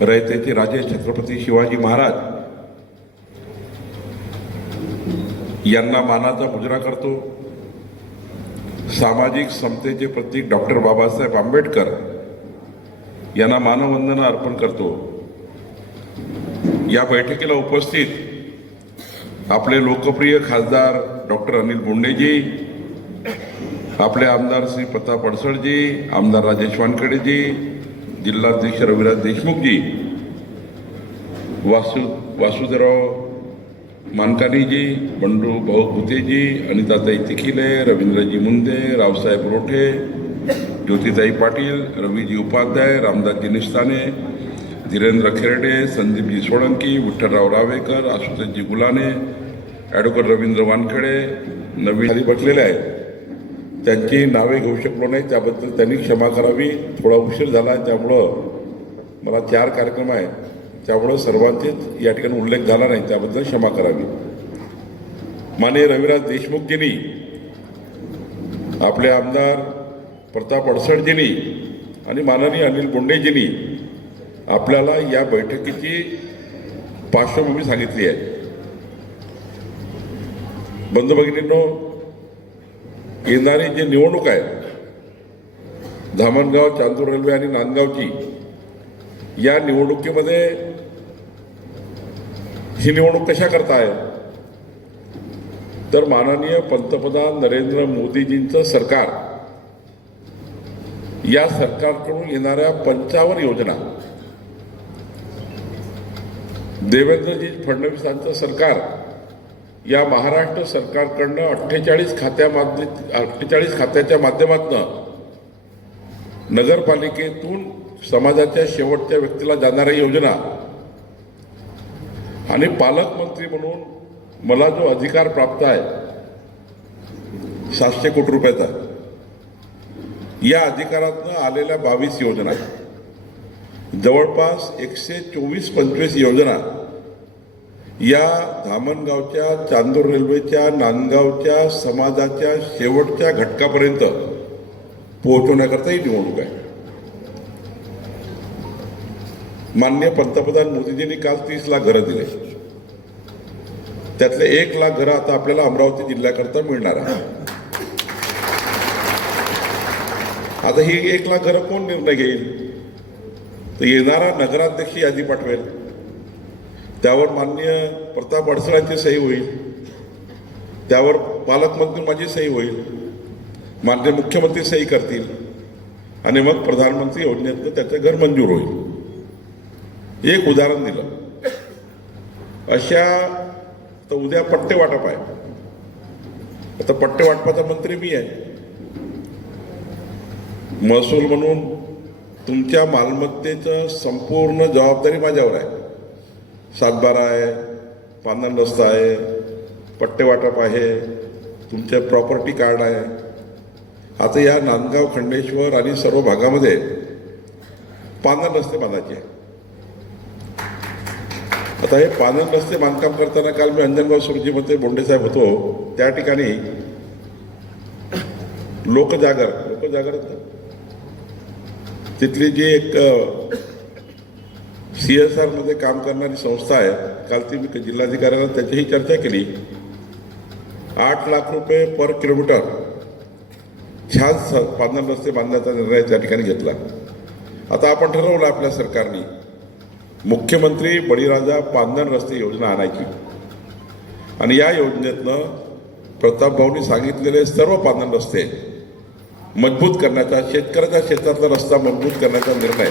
रयतेचे राजे छत्रपती शिवाजी महाराज यांना मानाचा मुजरा करतो. सामाजिक समतेचे प्रतीक डॉक्टर बाबासाहेब आंबेडकर यांना मानवंदना अर्पण करतो. या बैठकीला उपस्थित आपले लोकप्रिय खासदार डॉक्टर अनिल बोंडेजी आपले आमदार श्री प्रताप अडसळजी आमदार राजेश वानखेडेजी जिल्हाध्यक्ष रविराज देशमुखजी वासु वासुदेवराव मानकानीजी बंडू भाऊ भुतेजी अनिताताई तिखिले रवींद्रजी मुंदे रावसाहेब रोठे ज्योतिताई पाटील रवीजी उपाध्याय रामदासजी निस्ताने धीरेंद्र खेरडे संदीपजी सोळंकी विठ्ठलराव रावेकर आशुतोषजी गुलाने ॲडव्होकेट रवींद्र वानखेडे नवीन खाली बसलेले आहेत. त्यांची नावे घेऊ शकलो नाही त्याबद्दल त्यांनी क्षमा करावी. थोडा उशीर झाला त्यामुळं मला चार कार्यक्रम आहेत. त्यामुळं सर्वांचेच या ठिकाणी उल्लेख झाला नाही त्याबद्दल क्षमा करावी. माने रविराज देशमुखजींनी आपले आमदार प्रताप अडसडजींनी आणि माननीय अनिल बोंडेजींनी आपल्याला या बैठकीची पार्श्वभूमी सांगितली आहे. बंधू भगिनींनो येणारी जी निवडणूक आहे धामणगाव चांदूर रेल्वे आणि नांदगावची या निवडणुकीमध्ये ही निवडणूक कशा करताय? तर माननीय पंतप्रधान नरेंद्र मोदीजींचं सरकार या सरकारकडून येणाऱ्या पंचावन्न योजना देवेंद्रजी फडणवीसांचं सरकार या महाराष्ट्र सरकारकडनं अठ्ठेचाळीस खात्यामध्ये अठ्ठेचाळीस खात्याच्या माध्यमातून नगरपालिकेतून समाजाच्या शेवटच्या व्यक्तीला जाणाऱ्या योजना आणि पालकमंत्री म्हणून मला जो अधिकार प्राप्त आहे सातशे कोटी रुपयाचा या अधिकारातनं आलेल्या बावीस योजना जवळपास एकशे चोवीस पंचवीस योजना या धामणगावच्या चांदूर रेल्वेच्या नांदगावच्या समाजाच्या शेवटच्या घटकापर्यंत पोहोचवण्याकरता ही निवडणूक आहे. मान्य पंतप्रधान मोदीजींनी काल तीस लाख घरं दिले. त्यातले एक लाख घरं आता आपल्याला अमरावती जिल्ह्याकरता मिळणार आहे आता ही एक लाख घरं कोण निर्णय घेईल? तर येणारा नगराध्यक्ष यादी पाठवेल. त्यावर माननीय प्रताप अडसळांची सही होईल. त्यावर पालकमंत्री माझी सही होईल. मान्य मुख्यमंत्री सही करतील. आणि मग प्रधानमंत्री योजनेतनं त्याचं घर मंजूर होईल. एक उदाहरण दिलं. अशा तर उद्या पट्टे वाटप आहे. आता पट्टे वाटपाचा मंत्री मी आहे. महसूल म्हणून तुमच्या मालमत्तेचं संपूर्ण जबाबदारी माझ्यावर आहे. सातबारा आहे पांदन रस्ता आहे पट्टे वाटप आहे तुमचे प्रॉपर्टी कार्ड आहे. आता या नांदगाव खंडेश्वर आणि सर्व भागामध्ये पानन रस्ते बांधायचे आता हे पानन रस्ते बांधकाम करताना काल मी अंजनगाव सुरजीमध्ये बोंडेसाहेब होतो त्या ठिकाणी लोकजागर लोकजागर तिथली जी एक सी एस आरमध्ये काम करणारी संस्था आहे. काल ती मी जिल्हाधिकाऱ्यांना त्याचीही चर्चा केली. आठ लाख रुपये पर किलोमीटर छान स- पांधन रस्ते बांधण्याचा निर्णय त्या ठिकाणी घेतला. आता आपण ठरवलं आपल्या सरकारने मुख्यमंत्री बळीराजा पांधन रस्ते योजना आणायची. आणि या योजनेतनं प्रतापभाऊनी सांगितलेले सर्व पांधन रस्ते मजबूत करण्याचा शेतकऱ्याच्या शेतातला रस्ता मजबूत करण्याचा निर्णय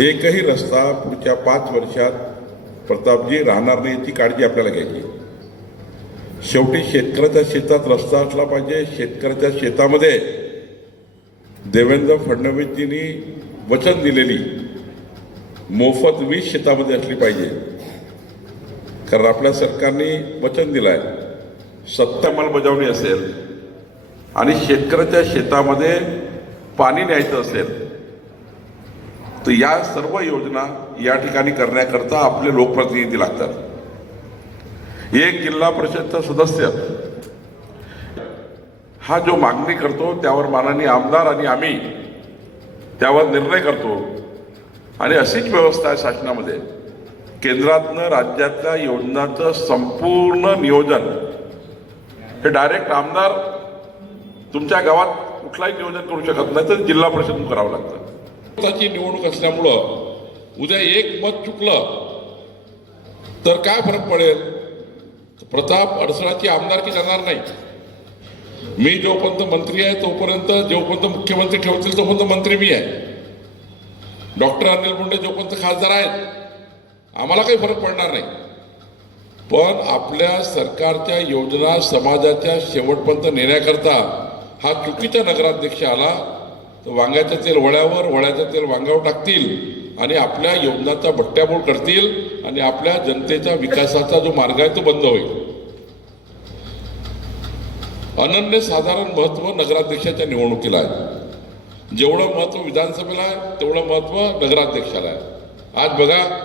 एकही रस्ता पुढच्या पाच वर्षात प्रतापजी राहणार नाही याची काळजी आपल्याला घ्यायची. शेवटी शेतकऱ्याच्या शेतात रस्ता असला पाहिजे शेतकऱ्याच्या शेतामध्ये देवेंद्र फडणवीसजींनी वचन दिलेली मोफत वीज शेतामध्ये असली पाहिजे. कारण आपल्या सरकारने वचन दिलं आहे सत्ता अंमलबजावणी असेल आणि शेतकऱ्याच्या शेतामध्ये पाणी न्यायचं असेल तर या सर्व योजना या ठिकाणी करण्याकरता आपले लोकप्रतिनिधी लागतात. एक जिल्हा परिषदचा सदस्य. हा जो मागणी करतो त्यावर माननीय आमदार आणि आम्ही त्यावर निर्णय करतो. आणि अशीच व्यवस्था आहे शासनामध्ये. केंद्रातनं राज्यातल्या योजनांचं संपूर्ण नियोजन. हे डायरेक्ट आमदार तुमच्या गावात कुठलाही नियोजन करू शकत नाही तर जिल्हा परिषद करावं लागतं. स्वतःची निवडणूक असल्यामुळं उद्या एक मत चुकलं तर काय फरक पडेल? प्रताप अडसळाची आमदारकी जाणार नाही? मी जोपर्यंत मंत्री आहे तोपर्यंत जोपर्यंत मुख्यमंत्री ठेवतील तोपर्यंत मंत्री मी आहे. डॉक्टर अनिल मुंडे जोपर्यंत खासदार आहेत आम्हाला काही फरक पडणार नाही. पण आपल्या सरकारच्या योजना समाजाच्या शेवटपर्यंत नेण्याकरता हा चुकीचा नगराध्यक्ष आला तर वांग्याचं तेल वळ्यावर वळ्याचं तेल वांग्यावर टाकतील आणि आपल्या योजनाचा भट्ट्याबोळ करतील आणि आपल्या जनतेच्या विकासाचा जो मार्ग आहे तो बंद होईल. अनन्य साधारण महत्त्व नगराध्यक्षाच्या निवडणुकीला आहे. जेवढं महत्त्व विधानसभेला आहे तेवढं महत्त्व नगराध्यक्षाला आहे. आज बघा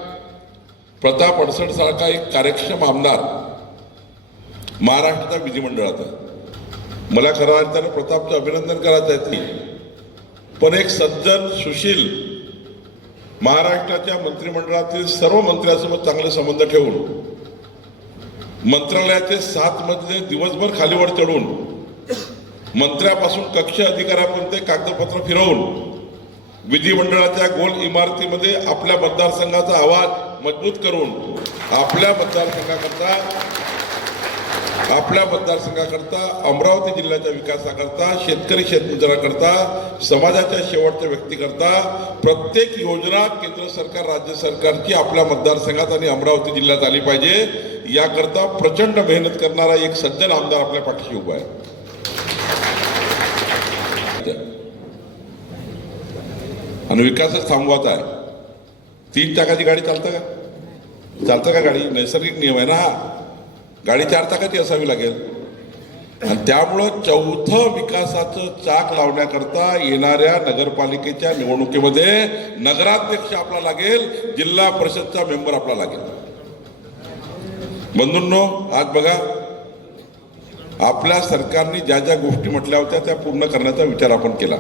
प्रताप अडसड सारखा एक कार्यक्षम आमदार महाराष्ट्राच्या विधिमंडळात आहे. मला खरं अर्थानं प्रतापचं अभिनंदन करायचं आहे. ते. पण एक सज्जन सुशील महाराष्ट्राच्या मंत्रिमंडळातील सर्व मंत्र्यांसोबत चांगले संबंध ठेवून मंत्रालयाचे सात मजले दिवसभर खालीवर चढून मंत्र्यापासून कक्ष अधिकाऱ्यापर्यंत कागदपत्र फिरवून विधिमंडळाच्या गोल इमारतीमध्ये आपल्या मतदारसंघाचा आवाज मजबूत करून आपल्या मतदारसंघाकरता आपल्या मतदारसंघाकरता अमरावती जिल्ह्याच्या विकासाकरता शेतकरी शेतमजुराकरता समाजाच्या शेवटच्या व्यक्तीकरता प्रत्येक योजना केंद्र सरकार राज्य सरकारची आपल्या मतदारसंघात आणि अमरावती जिल्ह्यात आली पाहिजे. याकरता प्रचंड मेहनत करणारा एक सज्जन आमदार आपल्या पाठीशी उभा आहे. आणि विकासच थांबवत आहे. तीन चाकाची गाडी चालतं का? चालतं का गाडी? नैसर्गिक नियम आहे ना हा. गाडी चार चाकाची असावी लागेल. आणि त्यामुळं चौथं विकासाचं चाक लावण्याकरता येणाऱ्या नगरपालिकेच्या निवडणुकीमध्ये नगराध्यक्ष आपला लागेल जिल्हा परिषदचा मेंबर आपला लागेल. बंधूंनो आज बघा आपल्या सरकारने ज्या ज्या गोष्टी म्हटल्या होत्या त्या पूर्ण करण्याचा विचार आपण केला.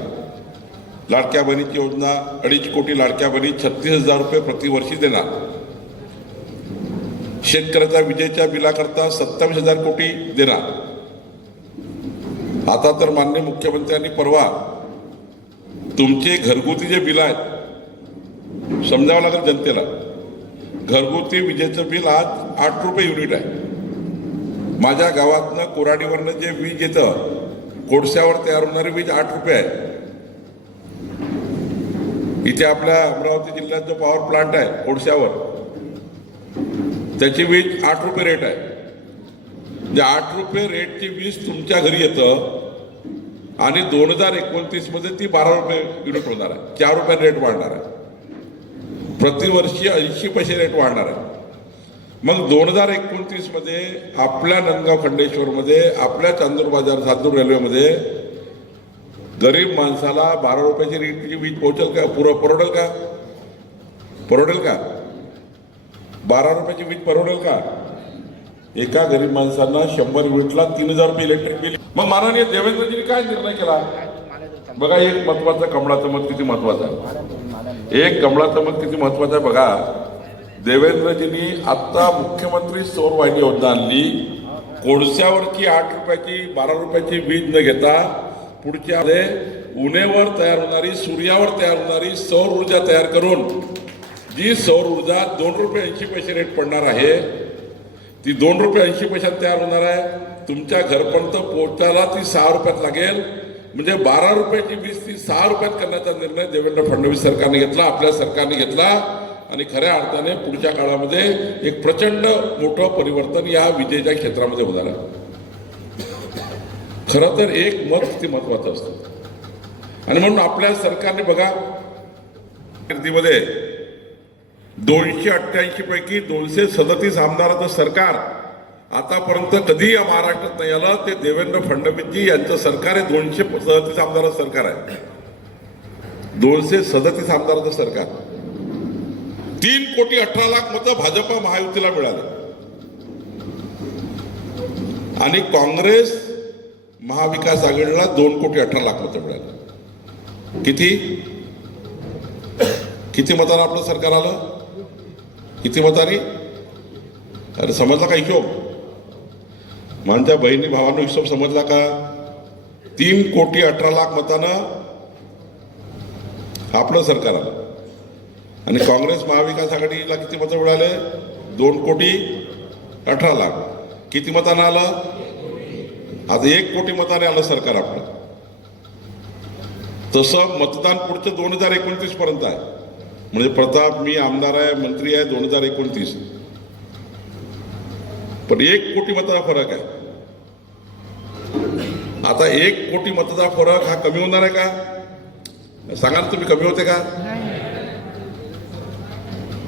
लाडक्या बहिणीची योजना अडीच कोटी लाडक्या बहिणी छत्तीस हजार रुपये प्रतिवर्षी देणार. शेतकऱ्याच्या विजेच्या बिलाकरता सत्तावीस हजार कोटी देणार. आता तर मान्य मुख्यमंत्र्यांनी परवा तुमचे घरगुती जे बिल आहेत समजावं लागेल जनतेला. घरगुती विजेचं बिल आज आठ रुपये युनिट आहे. माझ्या गावातनं कोराडीवरनं जे वीज येतं कोळश्यावर तयार होणारी वीज आठ रुपये आहे. इथे आपल्या अमरावती जिल्ह्यात जो पॉवर प्लांट आहे कोळश्यावर त्याची वीज आठ रुपये रेट आहे. म्हणजे आठ रुपये रेटची वीज तुमच्या घरी येतं आणि दोन हजार एकोणतीसमध्ये ती बारा रुपये युनिट होणार आहे. चार रुपये रेट वाढणार आहे. प्रतिवर्षी ऐंशी पैसे रेट वाढणार आहे. मग दोन हजार एकोणतीसमध्ये आपल्या नंदगाव खंडेश्वरमध्ये आपल्या चांदूर बाजार चांदूर रेल्वेमध्ये गरीब माणसाला बारा रुपयाची रेटची वीज पोहोचेल का? पुर परवडेल का? परवडेल का? बारा रुपयाची वीज परवडेल का? एका गरीब माणसांना शंभर युनिटला तीन हजार रुपये इलेक्ट्रिक बिल मग माननीय देवेंद्रजींनी काय निर्णय केला? बघा एक महत्त्वाचा कमळाचं मत किती महत्वाचं आहे. एक कमळाचं मत किती महत्वाचं आहे बघा. देवेंद्रजींनी आत्ता मुख्यमंत्री सौर वाहिनी योजना आणली. कोळशावरची आठ रुपयाची बारा रुपयाची वीज न घेता पुढच्या उन्हेवर तयार होणारी सूर्यावर तयार होणारी सौर ऊर्जा तयार करून जी सौर ऊर्जा दोन रुपये ऐंशी पैसे रेट पडणार आहे. ती दोन रुपये ऐंशी पैशात तयार होणार आहे. तुमच्या घरपर्यंत पोहोचायला ती सहा रुपयात लागेल. म्हणजे बारा रुपयाची वीज ती सहा रुपयात करण्याचा निर्णय देवेंद्र फडणवीस सरकारने घेतला आपल्या सरकारने घेतला. आणि खऱ्या अर्थाने पुढच्या काळामध्ये एक प्रचंड मोठं परिवर्तन या विजेच्या क्षेत्रामध्ये होणार आहे. खरं तर एक मत किती महत्वाचं असतं. आणि म्हणून आपल्या सरकारने बघा मध्ये दोनशे अठ्ठ्याऐंशी पैकी दोनशे सदतीस आमदाराचं सरकार. आतापर्यंत कधी या महाराष्ट्रात नाही आलं. ते देवेंद्र फडणवीसजी यांचं सरकार हे दोनशे सदतीस आमदाराचं सरकार आहे. दोनशे सदतीस आमदाराचं सरकार. तीन कोटी अठरा लाख मतं भाजपा महायुतीला मिळाले. आणि काँग्रेस महाविकास आघाडीला दोन कोटी अठरा लाख मतं मिळाली. किती? किती मतानं आपलं सरकार आलं? किती मतानी अरे समजला का हिशोब? माझ्या बहिणी भावांनो हिशोब समजला का? तीन कोटी अठरा लाख मतानं आपलं सरकार आलं. आणि काँग्रेस महाविकास आघाडीला किती मतं मिळाले? दोन कोटी अठरा लाख. किती मतानं आलं? आता एक कोटी मताने आलं सरकार आपलं. तसं मतदान पुढचं दोन हजार एकोणतीस पर्यंत आहे. म्हणजे प्रताप मी आमदार आहे मंत्री आहे दोन हजार एकोणतीस. पण एक कोटी मताचा फरक आहे. आता एक कोटी मताचा फरक हा कमी होणार आहे का? सांगा ना तुम्ही कमी होते का?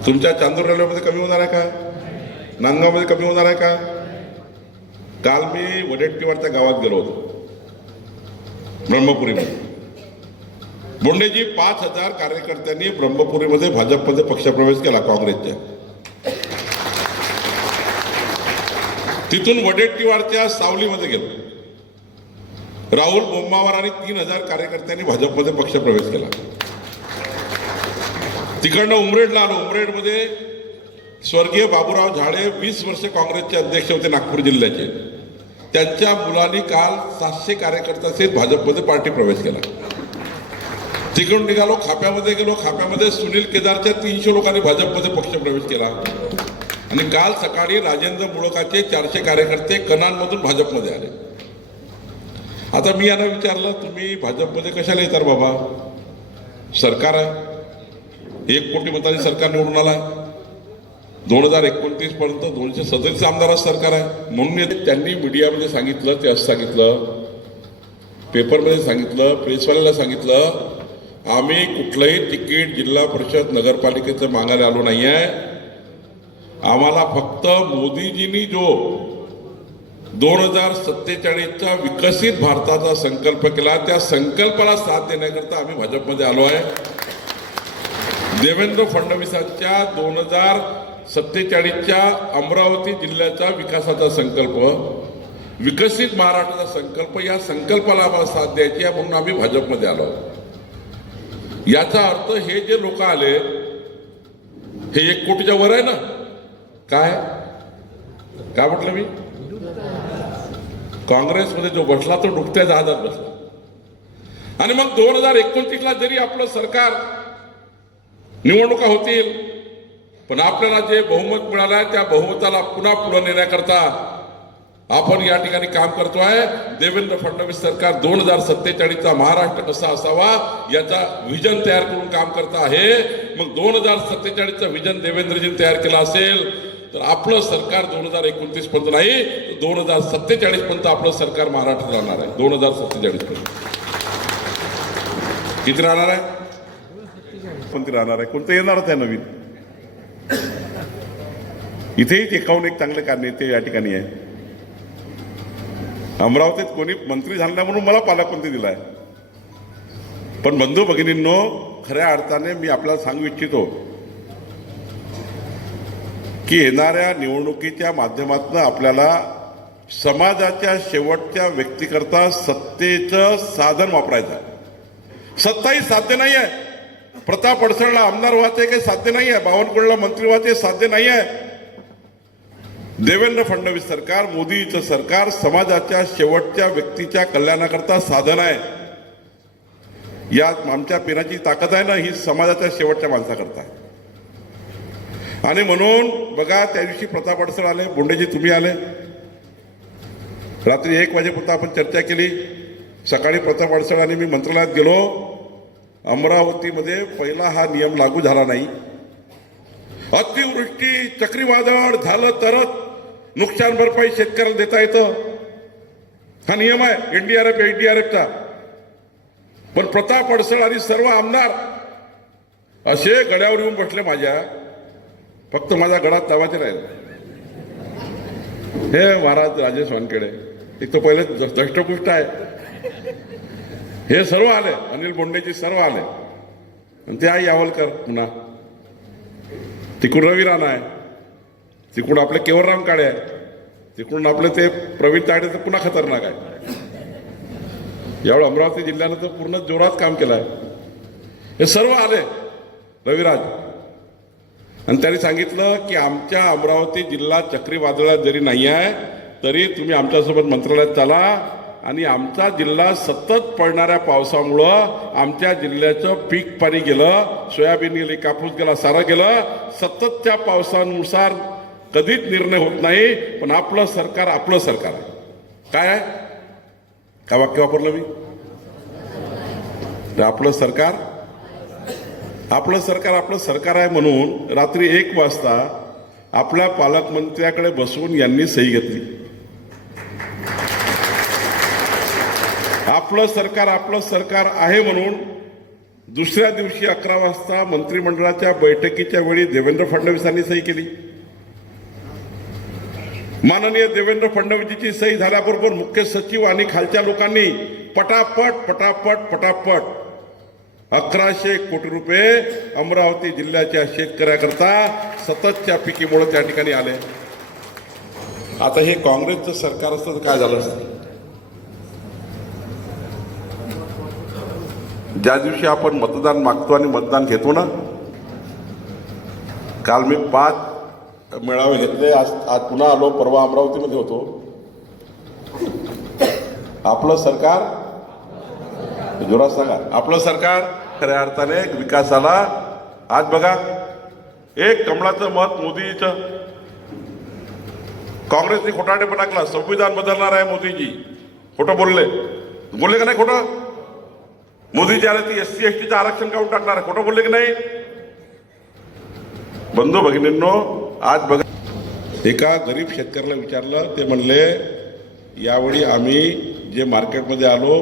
तुमच्या चांदूर रेल्वेमध्ये कमी होणार आहे का? नांदगावमध्ये कमी होणार आहे का? काल मी वडेट्टीवारच्या गावात गेलो होतो. ब्रह्मपुरीमध्ये. मुंडेजी पाच हजार कार्यकर्त्यांनी ब्रह्मपुरीमध्ये भाजपमध्ये पक्षप्रवेश केला काँग्रेसच्या तिथून वडेट्टीवारच्या सावलीमध्ये गेलो. राहुल बोंबावर आणि तीन हजार कार्यकर्त्यांनी भाजपमध्ये पक्षप्रवेश केला. तिकडनं उमरेडला आलो. उमरेडमध्ये स्वर्गीय बाबूराव झाडे वीस वर्ष काँग्रेसचे अध्यक्ष होते नागपूर जिल्ह्याचे. त्यांच्या मुलांनी काल सातशे कार्यकर्त्यासहित भाजपमध्ये पार्टी प्रवेश केला. तिकडून निघालो खाप्यामध्ये गेलो. खाप्यामध्ये सुनील केदारच्या तीनशे लोकांनी भाजपमध्ये पक्षप्रवेश केला. आणि काल सकाळी राजेंद्र मुळकाचे चारशे कार्यकर्ते कनानमधून भाजपमध्ये आले. आता मी यांना विचारलं तुम्ही भाजपमध्ये कशाला येतात बाबा? सरकार आहे. एक कोटी मतांनी सरकार निवडून आला दोन हजार एकोणतीस पर्यंत दोनशे सदतीस आमदार सरकार आहे. म्हणून त्यांनी मीडियामध्ये सांगितलं ते असं सांगितलं. पेपरमध्ये सांगितलं प्रेसवाल्याला सांगितलं आम्ही कुठलंही तिकीट जिल्हा परिषद नगरपालिकेचं मागायला आलो नाही आहे आम्हाला फक्त मोदीजींनी जो दोन हजार सत्तेचाळीसचा विकसित भारताचा संकल्प केला त्या संकल्पाला साथ देण्याकरता आम्ही भाजपमध्ये आलो आहे. देवेंद्र फडणवीसांच्या दोन हजार सत्तेचाळीसच्या अमरावती जिल्ह्याचा विकासाचा संकल्प विकसित महाराष्ट्राचा संकल्प या संकल्पाला आम्हाला साथ द्यायची आहे म्हणून आम्ही भाजपमध्ये आलो. याचा अर्थ हे जे लोक आले हे एक कोटीच्या वर आहे ना. काय? काय म्हटलं मी? काँग्रेसमध्ये जो बसला तो डुबत्या जहाजात बसला. आणि मग दोन हजार एकोणतीसला जरी आपलं सरकार निवडणुका होतील पण आपल्याला जे बहुमत मिळालं आहे त्या बहुमताला पुन्हा पुढे नेण्याकरता आपण या ठिकाणी काम करतोय देवेंद्र फडणवीस सरकार दोन हजार सत्तेचाळीसचा महाराष्ट्र कसा असावा याचा व्हिजन तयार करून काम करत आहे. मग दोन हजार सत्तेचाळीसचा विजन देवेंद्रजीने तयार केलं असेल तर आपलं सरकार दोन हजार एकोणतीस पर्यंत नाही दोन हजार सत्तेचाळीस पर्यंत आपलं सरकार महाराष्ट्रात राहणार आहे. दोन हजार सत्तेचाळीस पर्यंत किती राहणार आहे? कोणती राहणार आहे? कोणतं येणारच आहे नवीन? इथेही एकाहून एक चांगले कार्य ते या ठिकाणी आहे. अमरावतीत कोणी मंत्री झाला नाही म्हणून मला पालकमंत्री दिलाय. पण बंधू भगिनींनो खऱ्या अर्थाने मी आपल्याला सांगू इच्छितो की येणाऱ्या निवडणुकीच्या माध्यमातून आपल्याला समाजाच्या शेवटच्या व्यक्तीकरता सत्तेचं साधन वापरायचं सत्ता सत्ताही साध्य नाही आहे प्रताप अडसणला आमदार व्हायचे काही साध्य नाही आहे बावनकुळला मंत्री व्हायचे साध्य नाही आहे देवेंद्र फडणवीस सरकार मोदीचं सरकार समाजाच्या शेवटच्या व्यक्तीच्या कल्याणाकरता साधन आहे. या आमच्या पेनाची ताकद आहे ना ही समाजाच्या शेवटच्या माणसाकरता आहे. आणि म्हणून बघा त्या दिवशी प्रताप अडसर आले बोंडेजी तुम्ही आले. रात्री एक वाजेपर्यंत आपण चर्चा केली. सकाळी प्रताप अडसर आणि मी मंत्रालयात गेलो. अमरावतीमध्ये पहिला हा नियम लागू झाला नाही. अतिवृष्टी चक्रीवादळ झालं तरच नुकसान भरपाई शेतकऱ्याला देता येतं. हा नियम आहे एनडीआरएफ एनडीआरएफचा. पण प्रताप अडसळ आणि सर्व आमदार असे गड्यावर येऊन बसले माझ्या. फक्त माझ्या गडात लावायचे राहील. हे महाराज राजेश वानखेडे एक तर पहिले दष्टपुष्ट आहे. हे सर्व आले अनिल बोंडेजी सर्व आले. आणि ते आई यावलकर पुन्हा. तिकडून रवी राणा आहे. तिकडून आपले केवरराम काळे आहे. तिकडून आपले ते प्रवीण ताडे तर पुन्हा खतरनाक आहे. यावेळी अमरावती जिल्ह्यानं तर पूर्ण जोरात काम केलं आहे. हे सर्व आले रविराज. आणि त्यांनी सांगितलं की आमच्या अमरावती जिल्हा चक्रीवादळात जरी नाही आहे तरी तुम्ही आमच्यासोबत मंत्रालयात चला आणि आमचा जिल्हा सतत पडणाऱ्या पावसामुळं आमच्या जिल्ह्याचं पीक पाणी गेलं सोयाबीन गेली कापूस गेला सारं गेलं सततच्या पावसानुसार कधीच निर्णय होत नाही पण आपलं सरकार आपलं सरकार आहे. काय आहे? काय वाक्य वापरलं मी? तर आपलं सरकार आपलं सरकार आपलं सरकार आहे म्हणून रात्री एक वाजता आपल्या पालकमंत्र्याकडे बसवून यांनी सही घेतली. आपलं सरकार आपलं सरकार आहे म्हणून दुसऱ्या दिवशी अकरा वाजता मंत्रिमंडळाच्या बैठकीच्या वेळी देवेंद्र फडणवीसांनी सही केली. माननीय देवेंद्र फडणवीसची सही झाल्याबरोबर मुख्य सचिव आणि खालच्या लोकांनी पटापट पटापट पटापट अकराशे कोटी रुपये अमरावती जिल्ह्याच्या शेतकऱ्याकरता सततच्या पिकीमुळे त्या ठिकाणी आले. आता हे काँग्रेसचं सरकार असतं तर काय झालं असतं? ज्या दिवशी आपण मतदान मागतो आणि मतदान घेतो ना काल मी पाच मेळावे घेतले. आज आज पुन्हा आलो परवा अमरावतीमध्ये होतो. आपलं सरकार? जोरात सांगा. आपलं सरकार खऱ्या अर्थाने विकासाला आज बघा एक कमळाचं मत मोदीचं. काँग्रेसने खोटाटे टाकला संविधान बदलणार आहे मोदीजी. खोटं बोलले. बोलले का नाही खोटं? मोदीजी आले ती एस सी एस टीचं आरक्षण काढून टाकणार आहे. खोटं बोलले की नाही? बंधू भगिनींनो आज बघा एका गरीब शेतकऱ्याला विचारलं ते म्हणले यावेळी आम्ही जे मार्केटमध्ये आलो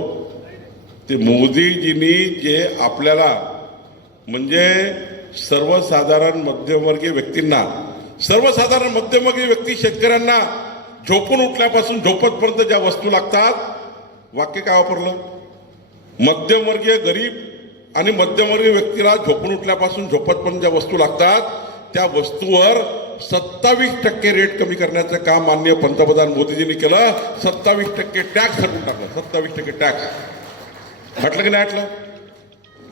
ते मोदीजींनी जे आपल्याला म्हणजे सर्वसाधारण मध्यमवर्गीय व्यक्तींना सर्वसाधारण मध्यमवर्गीय व्यक्ती शेतकऱ्यांना झोपून उठल्यापासून झोपतपर्यंत ज्या वस्तू लागतात वाक्य काय वापरलं? मध्यमवर्गीय गरीब आणि मध्यमवर्गीय व्यक्तीला झोपून उठल्यापासून झोपतपर्यंत ज्या वस्तू लागतात त्या वस्तूवर सत्तावीस टक्के रेट कमी करण्याचं काम माननीय पंतप्रधान मोदीजींनी केलं. सत्तावीस टक्के टॅक्स हटवून टाकलं. सत्तावीस टक्के टॅक्स हटलं की नाही हटलं?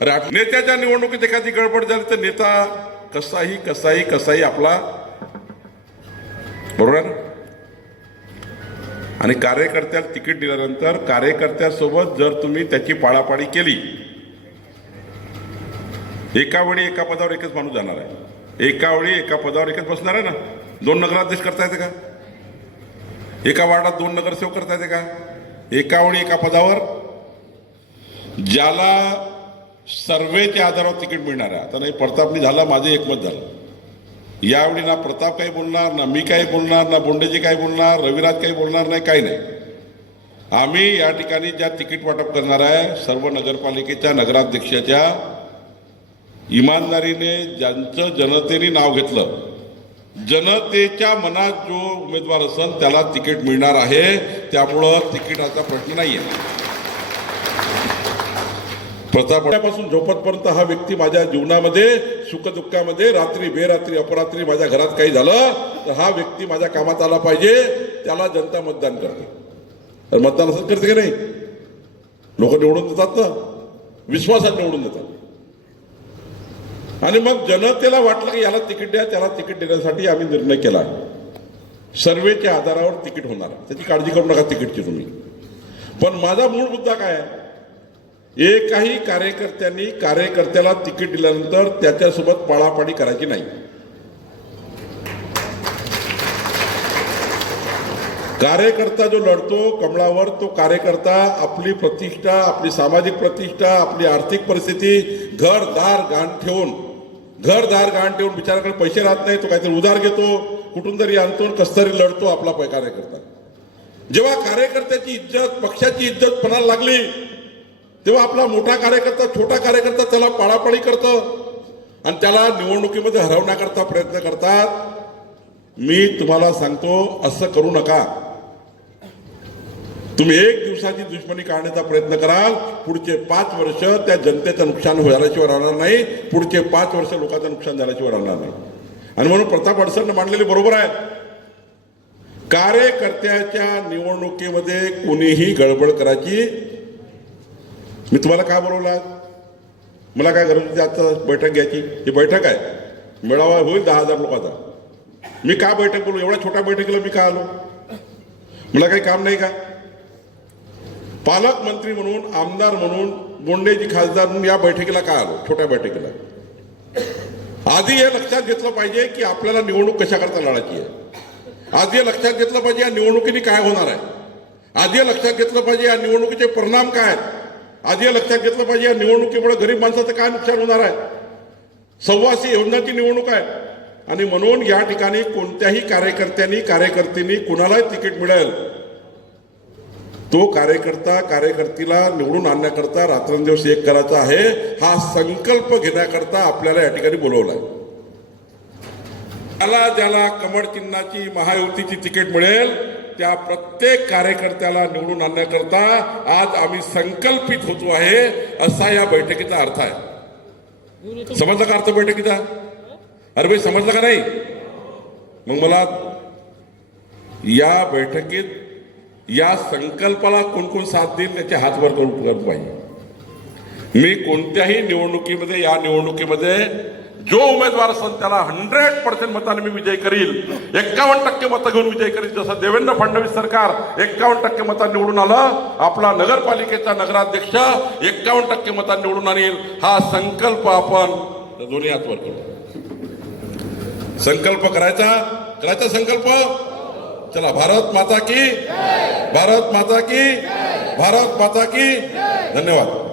अरे हट- नेत्याच्या निवडणुकीत एखादी गडबड झाली तर नेता कसाही कसाही कसाही आपला. बरोबर आहे आणि कार्यकर्त्याला तिकीट दिल्यानंतर कार्यकर्त्यासोबत जर तुम्ही त्याची पाळापाळी केली एका वेळी एका पदावर एकच माणूस जाणार आहे. एका वेळी एका पदावर एकच बसणार आहे ना? दोन नगराध्यक्ष करता येते का? एका वार्डात दोन नगरसेवक करता येते का? एका वेळी एका पदावर ज्याला सर्वेच्या आधारावर तिकीट मिळणार आहे. आता नाही प्रतापनी झाला माझं एकमत झालं. यावेळी ना प्रताप काही बोलणार ना मी काही बोलणार ना बोंडेजी काही बोलणार रविराज काही बोलणार नाही काही नाही. आम्ही या ठिकाणी ज्या तिकीट वाटप करणार आहे सर्व नगरपालिकेच्या नगराध्यक्षाच्या इमानदारीने ज्यांचं जनतेने नाव घेतलं जनतेच्या मनात जो उमेदवार असेल त्याला तिकीट मिळणार आहे त्यामुळं तिकिटाचा प्रश्न नाही आहे प्रतापण्यापासून झोपतपर्यंत हा व्यक्ती माझ्या जीवनामध्ये सुखदुःखामध्ये रात्री बेरात्री अपरात्री माझ्या घरात काही झालं तर हा व्यक्ती माझ्या कामात आला पाहिजे त्याला जनता मतदान करते. तर मतदान असंच करते की नाही? लोक निवडून देतात ना? विश्वासात निवडून देतात. आणि मग जनतेला वाटलं की याला तिकीट द्या त्याला तिकीट देण्यासाठी आम्ही निर्णय केला. सर्वेच्या आधारावर तिकीट होणार. त्याची काळजी करू नका तिकीटची तुम्ही. पण माझा मूळ मुद्दा काय आहे? एकही कार्यकर्त्यांनी कार्यकर्त्याला तिकीट दिल्यानंतर त्याच्यासोबत पाळापाडी करायची नाही. कार्यकर्ता जो लढतो कमळावर तो कार्यकर्ता आपली प्रतिष्ठा आपली सामाजिक प्रतिष्ठा आपली आर्थिक परिस्थिती घर दार गाण ठेवून घर दार गाण ठेवून बिचाराकडे पैसे राहत नाही तो काहीतरी उधार घेतो कुठून तरी आणतो आणि कस तरी लढतो आपला पै- कार्यकर्ता. जेव्हा कार्यकर्त्याची इज्जत पक्षाची इज्जत पणाला लागली तेव्हा आपला मोठा कार्यकर्ता छोटा कार्यकर्ता त्याला पाळापाळी करतो आणि त्याला निवडणुकीमध्ये हरवण्याकरता प्रयत्न करतात. मी तुम्हाला सांगतो असं करू नका. तुम्ही एक दिवसाची दुश्मनी काढण्याचा प्रयत्न कराल. पुढचे पाच वर्ष त्या जनतेचं नुकसान झाल्याशिवाय राहणार नाही. पुढचे पाच वर्ष लोकांचं नुकसान झाल्याशिवाय राहणार नाही. आणि म्हणून प्रताप अडसरनं मांडलेले बरोबर आहे कार्यकर्त्याच्या निवडणुकीमध्ये कुणीही गडबड करायची. मी तुम्हाला काय बोलवला? मला काय गरज आता बैठक घ्यायची? ही बैठक आहे. मेळावा होईल दहा हजार लोकांचा. मी का बैठक बोलू? एवढ्या छोट्या बैठकीला मी का आलो? मला काही काम नाही का? पालकमंत्री म्हणून आमदार म्हणून बोंडेजी खासदार म्हणून या बैठकीला का आलो? छोट्या बैठकीला. आधी हे लक्षात घेतलं पाहिजे की आपल्याला निवडणूक कशा करता लढायची आहे. आधी हे लक्षात घेतलं पाहिजे या निवडणुकीने काय होणार आहे. आधी हे लक्षात घेतलं पाहिजे या निवडणुकीचे परिणाम काय आहेत. आधी हे लक्षात घेतलं पाहिजे या निवडणुकीमुळे गरीब माणसाचं काय नुकसान होणार आहे. सव्वाशे योजनाची निवडणूक आहे. आणि म्हणून या ठिकाणी कोणत्याही कार्यकर्त्यांनी कार्यकर्त्यांनी कुणालाही तिकीट मिळेल. तो कार्यकर्ता कार्यकर्तीला निवडून आणण्याकरता रात्रंदिवस एक करायचा आहे हा संकल्प घेण्याकरता आपल्याला या ठिकाणी बोलवलाय. त्याला ज्याला कमळ चिन्हाची महायुतीची तिकीट मिळेल त्या प्रत्येक कार्यकर्त्याला निवडून आणण्याकरता आज आम्ही संकल्पित होतो आहे असा या बैठकीचा अर्थ आहे. समजला का अर्थ बैठकीचा? अरे भाई समजलं का नाही? मग मला या बैठकीत या संकल्पाला कोण कोण साथ देईल त्याचे हात वर करून करून पाहिजे मी कोणत्याही निवडणुकीमध्ये या निवडणुकीमध्ये जो उमेदवार असेल त्याला हंड्रेड पर्सेंट मताने मी विजय करील. एक्कावन्न टक्के मतं घेऊन विजय करील. जसं देवेंद्र फडणवीस सरकार एक्कावन्न टक्के मतांनी निवडून आलं आपला नगरपालिकेचा नगराध्यक्ष एक्कावन्न टक्के मतांनी निवडून आणेल. हा संकल्प आपण दोन्ही हातवर करू. संकल्प करायचा? करायचा संकल्प? चला भारत माता की भारत माता की भारत माता की धन्यवाद.